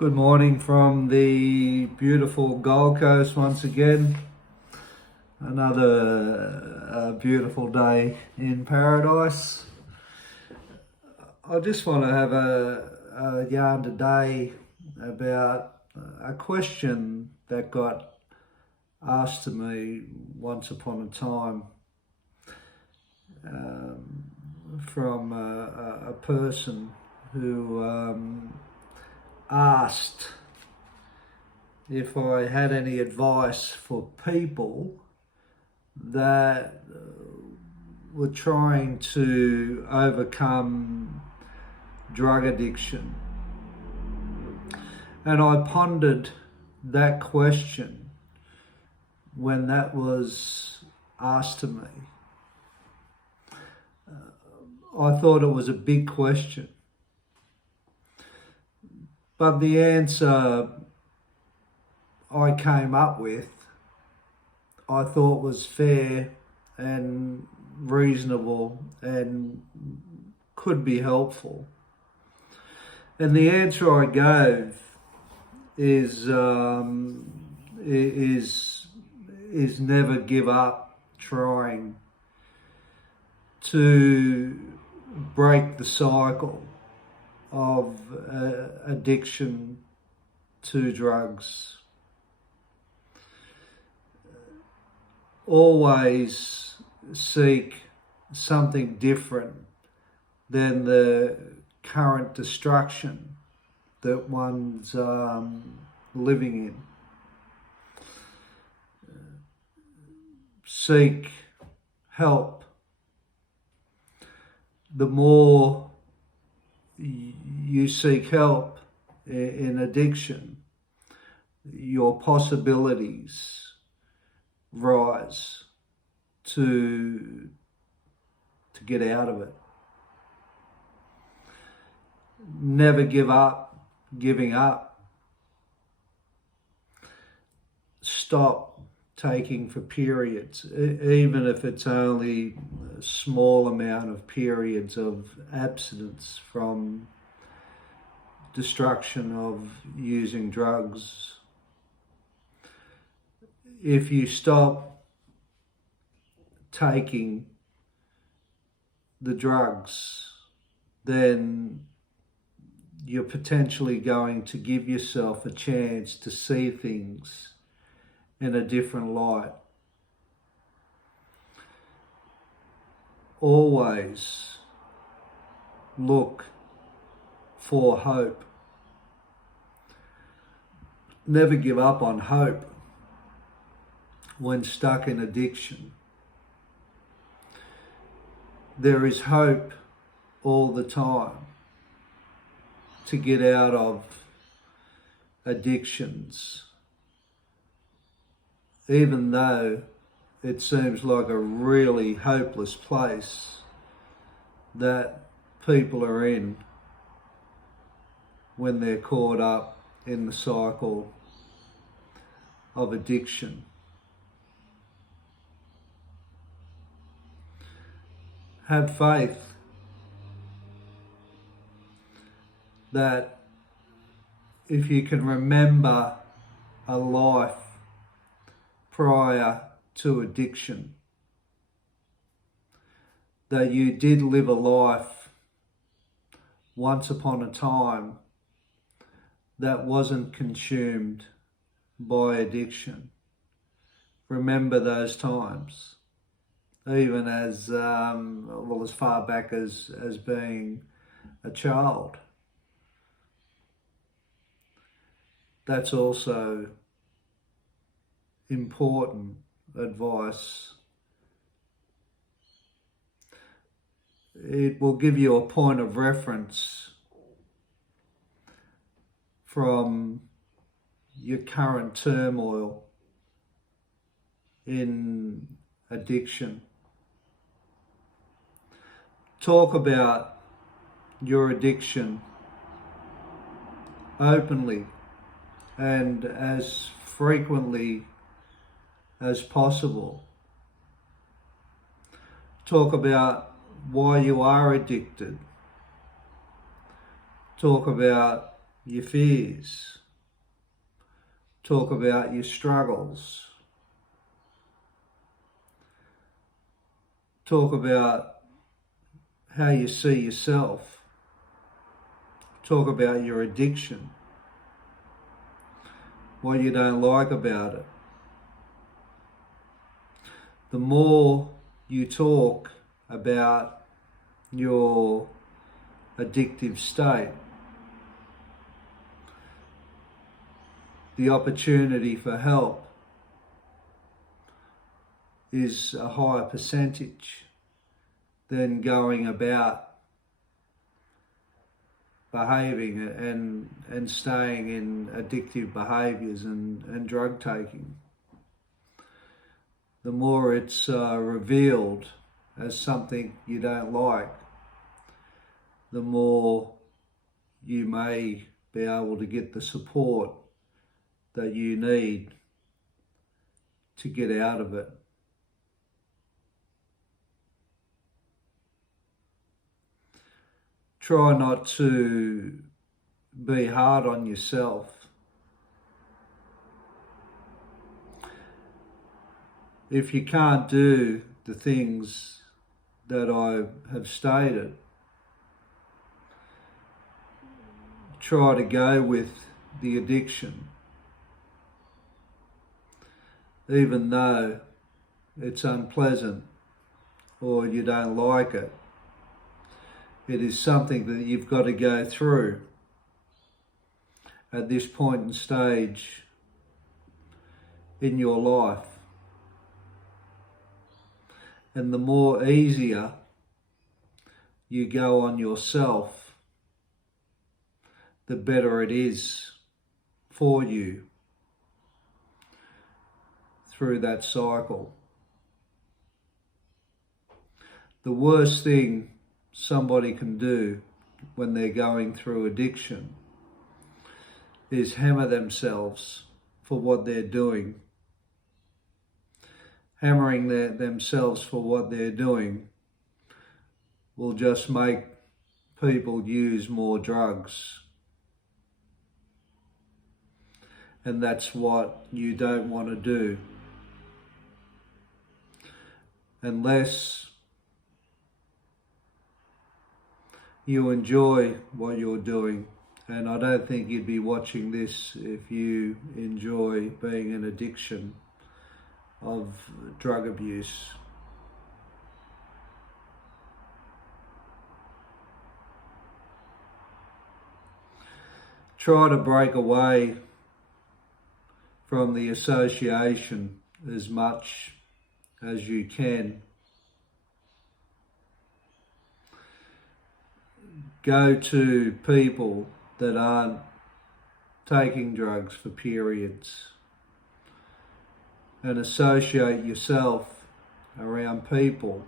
Good morning from the beautiful Gold Coast once again. Another beautiful day in paradise. I just want to have a yarn today about a question that got asked to me once upon a time from a person who asked if I had any advice for people that were trying to overcome drug addiction. And I pondered that question when that was asked to me. I thought it was a big question. But the answer I came up with, I thought was fair and reasonable and could be helpful. And the answer I gave is never give up trying to break the cycle of addiction to drugs. Always seek something different than the current destruction that one's living in. Seek help. The more you seek help in addiction, your possibilities rise to get out of it. Never give up giving up. Stop taking for periods, even if it's only a small amount of periods of abstinence from destruction of using drugs. If you stop taking the drugs, then you're potentially going to give yourself a chance to see things in a different light. Always look for hope. Never give up on hope when stuck in addiction. There is hope all the time to get out of addictions, even though it seems like a really hopeless place that people are in when they're caught up in the cycle of addiction. Have faith that if you can remember a life prior to addiction, that you did live a life once upon a time that wasn't consumed by addiction. Remember those times, even as as far back as being a child. That's also important advice. It will give you a point of reference from your current turmoil in addiction. Talk about your addiction openly and as frequently as possible. Talk about why you are addicted. Talk about your fears. Talk about your struggles. Talk about how you see yourself. Talk about your addiction, what you don't like about it. The more you talk about your addictive state, the opportunity for help is a higher percentage than going about behaving and staying in addictive behaviours and drug taking. The more it's revealed as something you don't like, the more you may be able to get the support that you need to get out of it. Try not to be hard on yourself. If you can't do the things that I have stated, try to go with the addiction, even though it's unpleasant or you don't like it. It is something that you've got to go through at this point and stage in your life. And the more easier you go on yourself, the better it is for you through that cycle. The worst thing somebody can do when they're going through addiction is hammer themselves for what they're doing. Hammering themselves for what they're doing will just make people use more drugs. And that's what you don't want to do. Unless you enjoy what you're doing. And I don't think you'd be watching this if you enjoy being in addiction of drug abuse. Try to break away from the association as much as you can. Go to people that aren't taking drugs for periods and associate yourself around people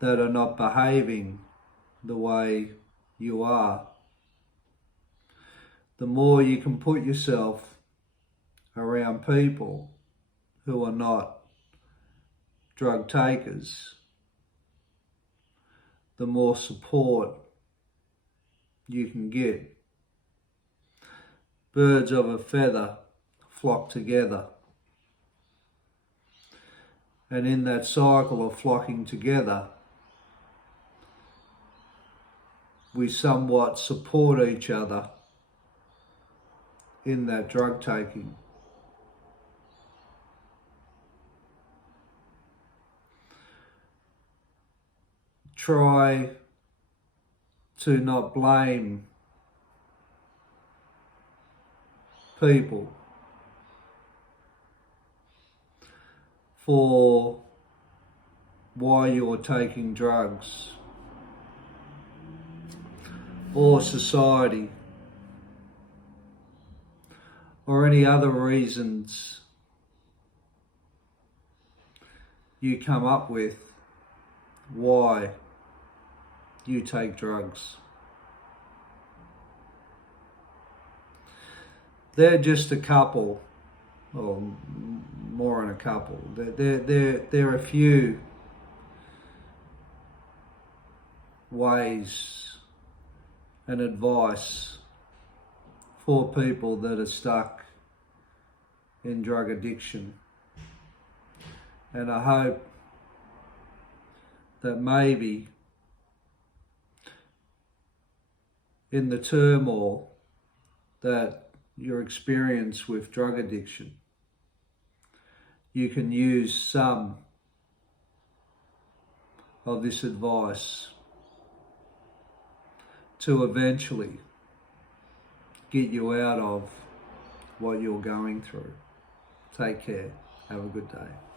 that are not behaving the way you are. The more you can put yourself around people who are not drug takers, the more support you can get. Birds of a feather flock together. And in that cycle of flocking together, we somewhat support each other in that drug taking. Try to not blame people for why you're taking drugs, or society, or any other reasons you come up with why you take drugs. They're just a couple, or more than a couple. There are a few ways and advice for people that are stuck in drug addiction. And I hope that maybe in the turmoil that you experience with drug addiction, you can use some of this advice to eventually get you out of what you're going through. Take care. Have a good day.